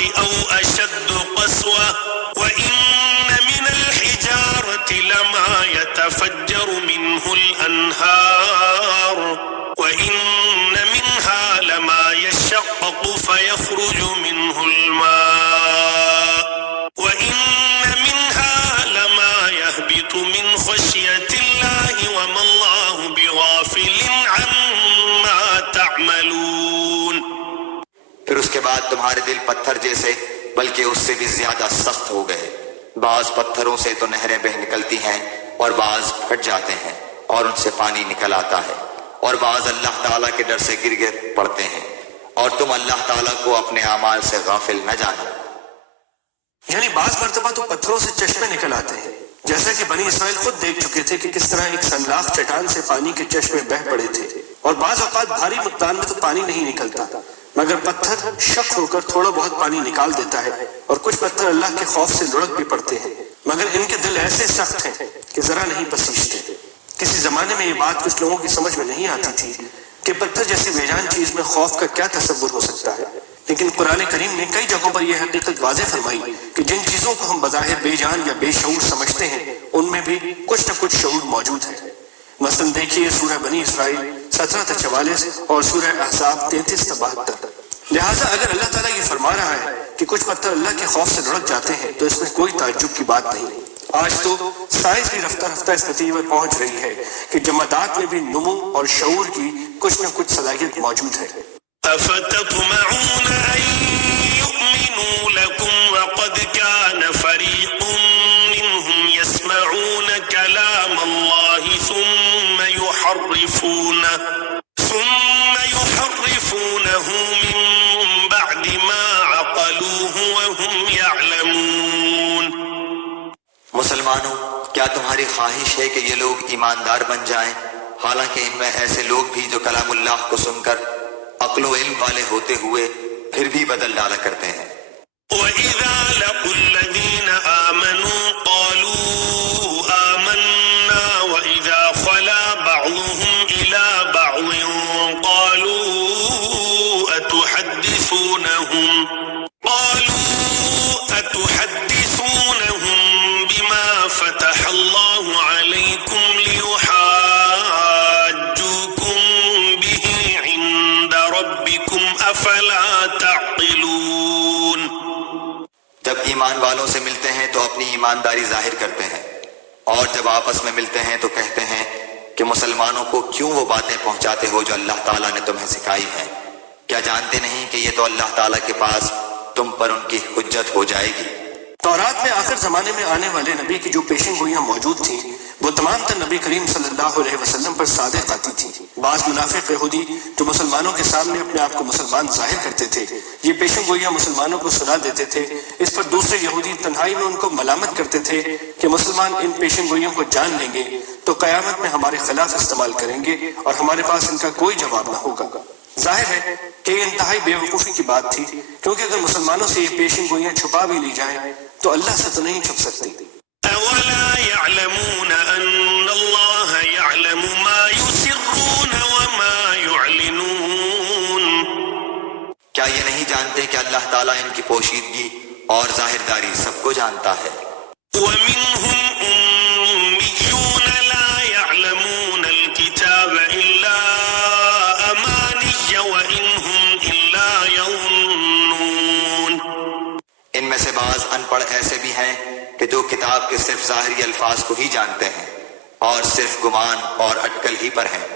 أو أشد قسوة وإن من الحجارة لما يتفجر منه الأنهار وإن منها لما يشقق فيخرج منه الماء وإن منها لما يهبط من خشية الله وما الله بغافل عما تعملون۔ پھر اس کے بعد تمہارے دل پتھر جیسے بلکہ اس سے بھی زیادہ سخت ہو گئے۔ بعض پتھروں سے تو نہریں بہہ نکلتی ہیں اور بعض پھٹ جاتے ہیں اور ان سے پانی نکل آتا ہے، اور بعض اللہ تعالیٰ کے ڈر سے گر گر پڑتے ہیں، اور تم اللہ تعالیٰ کو اپنے اعمال سے غافل نہ جانا۔ یعنی بعض مرتبہ تو پتھروں سے چشمے نکل آتے ہیں، جیسا کہ بنی اسرائیل خود دیکھ چکے تھے کہ کس طرح ایک سنلاخ چٹان سے پانی کے چشمے بہہ پڑے تھے، اور بعض اوقات بھاری مقدار میں تو پانی نہیں نکلتا مگر پتھر شک ہو کر تھوڑا بہت پانی نکال دیتا ہے، اور کچھ پتھر اللہ کے خوف سے لڑک بھی پڑتے ہیں مگر ان کے دل ایسے سخت ہیں کہ ذرا نہیں بسیجتے۔ کسی زمانے میں یہ بات کچھ لوگوں کی سمجھ میں نہیں آتی تھی کہ پتھر جیسی بیجان چیز میں خوف کا کیا تصور ہو سکتا ہے، لیکن قرآن کریم نے کئی جگہوں پر یہ حقیقت واضح فرمائی کہ جن چیزوں کو ہم بظاہر بے جان یا بے شعور سمجھتے ہیں ان میں بھی کچھ نہ کچھ شعور موجود ہے۔ مثلا دیکھیے سورہ بنی اسرائیل 17-44 اور سورہ احزاب 33-72۔ لہٰذا اگر اللہ تعالیٰ یہ فرما رہا ہے کہ کچھ پتھر اللہ کے خوف سے لڑک جاتے ہیں تو اس میں کوئی تعجب کی بات نہیں۔ آج تو سائنس بھی رفتہ رفتہ اس نتیجے پر پہنچ رہی ہے کہ جمادات میں بھی نمو اور شعور کی کچھ نہ کچھ صلاحیت موجود ہے۔ أفتطمعون أن يؤمنوا لكم وقد كان فريق منهم يسمعون كلام الله ثم يحرفونه من بعد ما عقلوه وهم يعلمون۔ مسلمانوں، کیا تمہاری خواہش ہے کہ یہ لوگ ایماندار بن جائیں حالانکہ ان میں ایسے لوگ بھی جو کلام اللہ کو سن کر عقل و علم والے ہوتے ہوئے پھر بھی بدل ڈالا کرتے ہیں۔ وَإِذَا لَقُوا الَّذِينَ آمَنُوا قَالُوا آمَنَّا وَإِذَا خَلَا بَعْضُهُمْ إِلَى بَعْضٍ قَالُوا أَتُحَدِّثُونَهُم بِمَا فَتَحَ اللَّهُ عَلَيْكُمْ لِيُحَاجُّوكُم بِهِ عِندَ رَبِّكُمْ أَفَلَا تَعْقِلُونَ۔ جب ایمان والوں سے ملتے ہیں تو اپنی ایمانداری ظاہر کرتے ہیں، اور جب آپس میں ملتے ہیں تو کہتے ہیں کہ مسلمانوں کو کیوں وہ باتیں پہنچاتے ہو جو اللہ تعالیٰ نے تمہیں سکھائی ہیں؟ کیا جانتے نہیں کہ یہ تو اللہ تعالیٰ کے پاس تم پر ان کی حجت ہو جائے گی؟ تورات میں آخر زمانے میں آنے والے نبی کی جو پیشن گوئیاں موجود تھیں وہ تمام تر نبی کریم صلی اللہ علیہ وسلم پر صادق آتی تھیں۔ بعض منافق یہودی جو مسلمانوں کے سامنے اپنے آپ کو مسلمان ظاہر کرتے تھے یہ پیشن گوئیاں مسلمانوں کو سنا دیتے تھے، اس پر دوسرے یہودی تنہائی میں ان کو ملامت کرتے تھے کہ مسلمان ان پیشن گوئیوں کو جان لیں گے تو قیامت میں ہمارے خلاف استعمال کریں گے اور ہمارے پاس ان کا کوئی جواب نہ ہوگا۔ ظاہر ہے کہ یہ انتہائی بے وقوفی کی بات تھی، کیونکہ اگر مسلمانوں سے یہ پیشن گوئیاں چھپا بھی لی جائیں تو اللہ سے تو نہیں چھپ سکتی۔ أَوَلَا يَعْلَمُونَ أَنَّ اللَّهَ يَعْلَمُ مَا يُسِرُّونَ وَمَا يُعْلِنُونَ۔ کیا یہ نہیں جانتے کہ اللہ تعالیٰ ان کی پوشیدگی اور ظاہرداری سب کو جانتا ہے؟ وَمِنْهُمْ أُمِّيُّونَ لَا يَعْلَمُونَ الْكِتَابَ إِلَّا أَمَانِيَّ وَإِنْ هُمْ إِلَّا يَظُنُّونَ۔ ان میں سے بعض ان پڑھ ایسے بھی ہیں کہ جو کتاب کے صرف ظاہری الفاظ کو ہی جانتے ہیں اور صرف گمان اور اٹکل ہی پر ہیں۔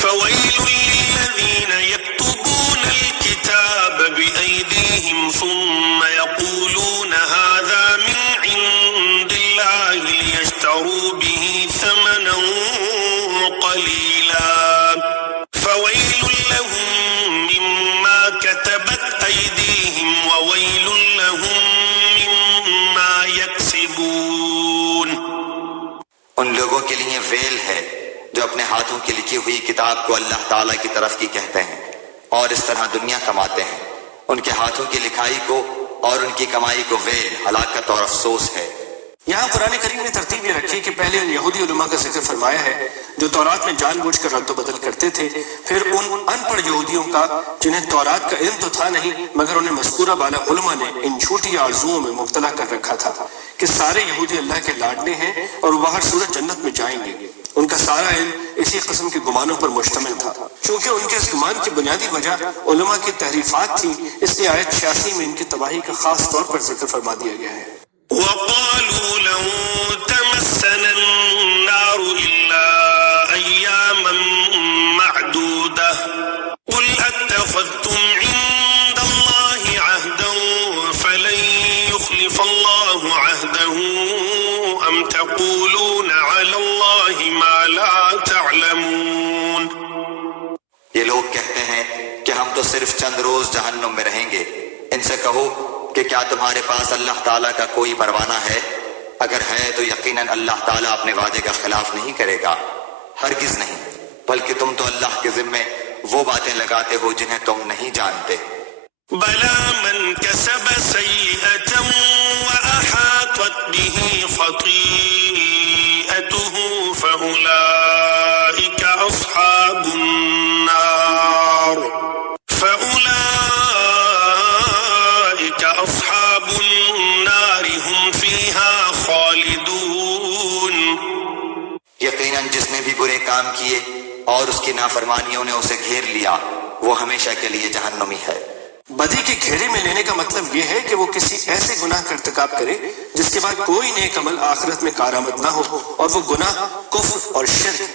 فَوَيْلٌ لِّلَّذِينَ يَكْتُبُونَ الْكِتَابَ بِأَيْدِيهِمْ ثُمَّ يَقُولُونَ هَٰذَا مِنْ عِندِ اللَّهِ لِيَشْتَرُوا بِهِ ثَمَنًا قَلِيلًا فَوَيْلٌ لَّهُم مِّمَّا كَتَبَتْ أَيْدِيهِمْ وَوَيْلٌ لَّهُم مِّمَّا يَكْسِبُونَ۔ ان لوگوں کے لیے ویل ہے جو اپنے ہاتھوں کی لکھی ہوئی کتاب کو اللہ تعالیٰ کی طرف کی کہتے ہیں اور اس طرح دنیا کماتے ہیں۔ ان کے ہاتھوں کی لکھائی کو اور ان کی کمائی کو ویل، ہلاکت اور افسوس ہے۔ یہاں قرآن کریم نے ترتیب یہ رکھی کہ پہلے ان یہودی علماء کا ذکر فرمایا ہے جو تورات میں جان بوجھ کر رد و بدل کرتے تھے، پھر ان ان پڑھ یہودیوں کا جنہیں تورات کا علم تو تھا نہیں مگر انہیں مذکورہ بالا علماء نے ان جھوٹی آرزوؤں میں مبتلا کر رکھا تھا کہ سارے یہودی اللہ کے لاڈلے ہیں اور وہ ہر صورت جنت میں جائیں گے۔ ان کا سارا علم اسی قسم کے گمانوں پر مشتمل تھا۔ چونکہ ان کے اس گمان کی بنیادی وجہ علماء کی تحریفات تھی، اس لیے آیت 86 میں ان کی تباہی کا خاص طور پر ذکر فرما دیا گیا ہے۔ وقالوا لن تمسنا النار إلا أياما معدودة قل أتخذتم عند الله عهدا فلن يخلف الله عهده أم تقولون على الله ما لا تعلمون۔ یہ لوگ کہتے ہیں کہ ہم تو صرف چند روز جہنم میں رہیں گے۔ ان سے کہو کہ کیا تمہارے پاس اللہ تعالیٰ کا کوئی پروانہ ہے؟ اگر ہے تو یقیناً اللہ تعالیٰ اپنے وعدے کا خلاف نہیں کرے گا، ہرگز نہیں، بلکہ تم تو اللہ کے ذمے وہ باتیں لگاتے ہو جنہیں تم نہیں جانتے۔ بلى من كسب سيئة وأحاطت به خطيئته فأولئك أصحاب النار هم فيها خالدون۔ یقیناً جس نے بھی برے کام کیے اور اس کی نافرمانیوں نے اسے گھیر لیا وہ ہمیشہ کے لیے جہنمی ہے۔ بدی کے گھیرے میں لینے کا مطلب یہ ہے کہ وہ کسی ایسے گناہ کا ارتکاب کرے جس کے بعد کوئی نیک عمل آخرت میں کارآمد نہ ہو، اور وہ گناہ کفر اور شرک ہے۔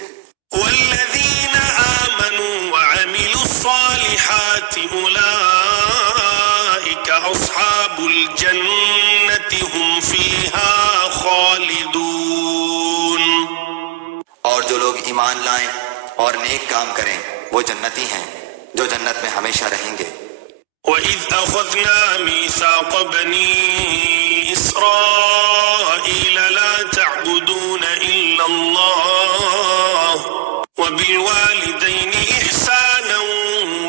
والذین آمنوا وعملوا الصالحات أولئك أصحاب الجنة هم فيها خالدون۔ اور جو لوگ ایمان لائیں اور نیک کام کریں وہ جنتی ہیں جو جنت میں ہمیشہ رہیں گے۔ وَإِذْ أَخَذْنَا مِيثَاقَ بَنِي إِسْرَائِيلَ لَا تَعْبُدُونَ إِلَّا اللَّهَ وَبِالْوَالِدَيْنِ إِحْسَانًا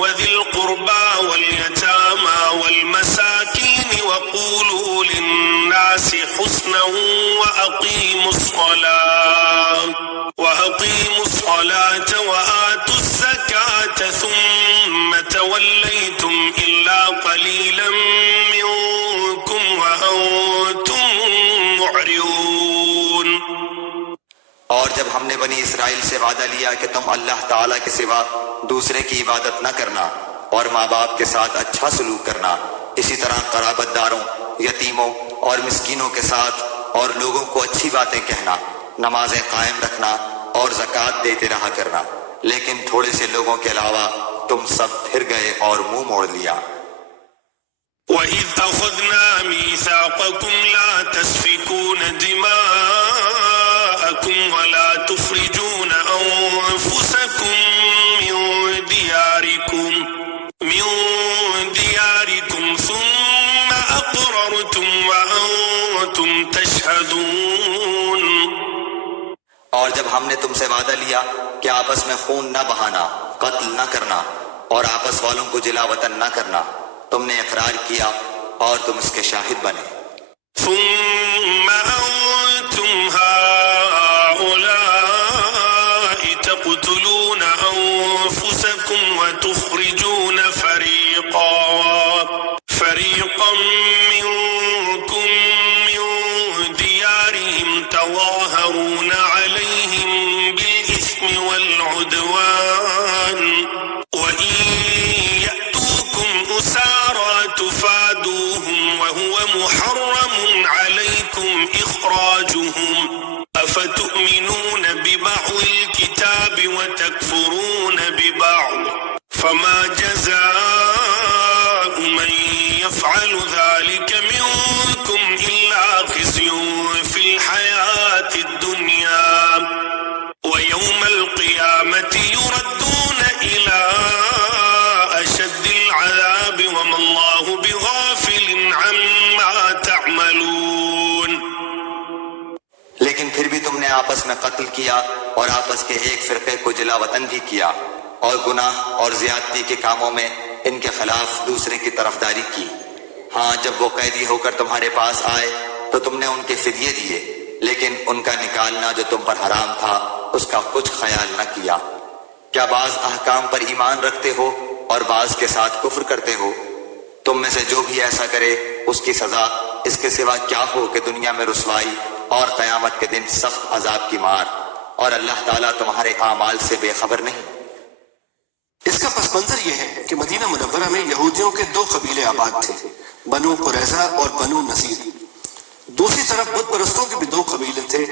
وَذِي الْقُرْبَى وَالْيَتَامَى وَالْمَسَاكِينِ وَقُولُوا لِلنَّاسِ حُسْنًا وَأَقِيمُوا الصَّلَاةَ وَآتُوا الزَّكَاةَ ثُمَّ تَوَلَّيْتُمْ إِلَّا قَلِيلًا مِّنكُمْ وَأَنتُم مُّعْرِضُونَ۔ اور جب ہم نے بنی اسرائیل سے وعدہ لیا کہ تم اللہ تعالیٰ کے سوا دوسرے کی عبادت نہ کرنا اور ماں باپ کے ساتھ اچھا سلوک کرنا، اسی طرح قرابت داروں، یتیموں اور مسکینوں کے ساتھ اور لوگوں کو اچھی باتیں کہنا، نمازیں قائم رکھنا اور زکوٰۃ دیتے رہا کرنا، لیکن تھوڑے سے لوگوں کے علاوہ تم سب پھر گئے اور منہ موڑ لیا۔ وَإِذْ أَخَذْنَا مِيثَاقَكُمْ لَا تَسْفِكُونَ دِمَاءَكُمْ وَلَا تُخْرِجُونَ أَنفُسَكُمْ مِنْ دِيَارِكُمْ ثُمَّ أَقْرَرْتُمْ وَأَنْتُمْ تَشْهَدُونَ۔ اور جب ہم نے تم سے وعدہ لیا کہ آپس میں خون نہ بہانا، قتل نہ کرنا اور آپس والوں کو جلا وطن نہ کرنا، تم نے اقرار کیا اور تم اس کے شاہد بنے۔ ثم أنتم هؤلاء تقتلون أنفسكم وتخرجون فريقا منكم من ديارهم تظاهرون عليهم بالإثم والعدوان وإن يأتوكم أسارى تفادوهم وهو محرم عليكم إخراجهم أفتؤمنون ببعض الكتاب وتكفرون ببعض فما جزاء من يفعل ذلك منكم إلا خزي في الحياة الدنيا ويوم القيامة يردون إلى أشد العذاب وما الله بغافل عما تعملون۔ لیکن پھر بھی تم نے آپس میں قتل کیا اور آپس کے ایک فرقے کو جلا وطن بھی کیا اور گناہ اور زیادتی کے کاموں میں ان کے خلاف دوسرے کی طرفداری کی۔ ہاں جب وہ قیدی ہو کر تمہارے پاس آئے تو تم نے ان کے فدیے دیے، لیکن ان کا نکالنا جو تم پر حرام تھا اس کا کچھ خیال نہ کیا۔ کیا بعض احکام پر ایمان رکھتے ہو اور بعض کے ساتھ کفر کرتے ہو؟ تم میں سے جو بھی ایسا کرے اس کی سزا اس کے سوا کیا ہو کہ دنیا میں رسوائی اور قیامت کے دن سخت عذاب کی مار، اور اللہ تعالیٰ تمہارے اعمال سے بے خبر نہیں۔ اس کا پس منظر یہ ہے کہ مدینہ منورہ میں یہودیوں کے 2 قبیلے آباد تھے، بنو قریظہ اور بنو نذیر۔ دوسری طرف بت پرستوں کے بھی 2 قبیلے تھے،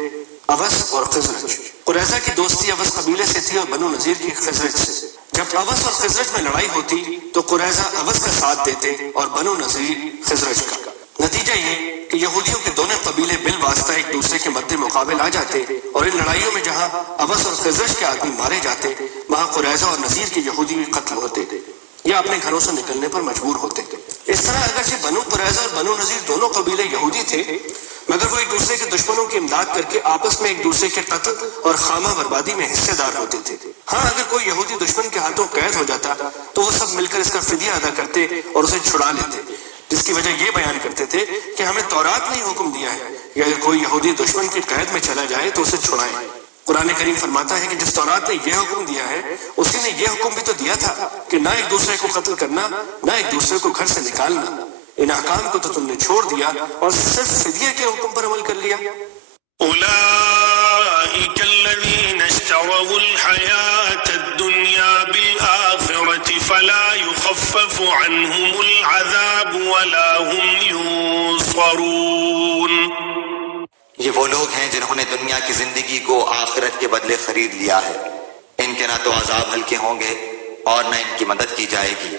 اوس اور خزرج۔ قریظہ کی دوستی اوس قبیلے سے تھی اور بنو نذیر کی خزرج سے۔ جب اوس اور خزرج میں لڑائی ہوتی تو قریظہ اوس کا ساتھ دیتے اور بنو نذیر خزرج کا۔ نتیجہ یہ کہ یہودیوں کے دونوں قبیلے بالواسطہ ایک دوسرے کے مد مقابل آ جاتے، اور ان لڑائیوں میں جہاں اوس اور خزرج کے آدمی مارے جاتے وہاں قریظہ اور نذیر کے یہودی بھی قتل ہوتے یا اپنے گھروں سے نکلنے پر مجبور ہوتے۔ اس طرح اگرچہ بنو قریظہ اور بنو نذیر دونوں قبیلے یہودی تھے، مگر وہ ایک دوسرے کے دشمنوں کی امداد کر کے آپس میں ایک دوسرے کے قتل اور خامہ بربادی میں حصے دار ہوتے تھے۔ ہاں، اگر کوئی یہودی دشمن کے ہاتھوں قید ہو جاتا تو وہ سب مل کر اس کا فدیہ ادا کرتے اور اسے چھڑا لیتے، جس کی وجہ یہ بیان کرتے تھے کہ ہمیں تورات نے حکم دیا ہے کہ اگر کوئی یہودی دشمن کی قید میں چلا جائے تو اسے چھڑائیں۔ قرآن کریم فرماتا ہے کہ جس تورات نے یہ حکم دیا ہے اسی نے یہ حکم بھی تو دیا تھا کہ نہ ایک دوسرے کو قتل کرنا، نہ ایک دوسرے کو گھر سے نکالنا۔ ان احکام کو تو تم نے چھوڑ دیا اور صرف فدیے کے حکم پر عمل کر لیا۔ أولئك الذين اشتروا الحياة الدنيا بالآخرة فلا يخفف عنهم العذاب ولا هم ينصرون۔ یہ وہ لوگ ہیں جنہوں نے دنیا کی زندگی کو آخرت کے بدلے خرید لیا ہے، ان کے نہ تو عذاب ہلکے ہوں گے اور نہ ان کی مدد کی جائے گی۔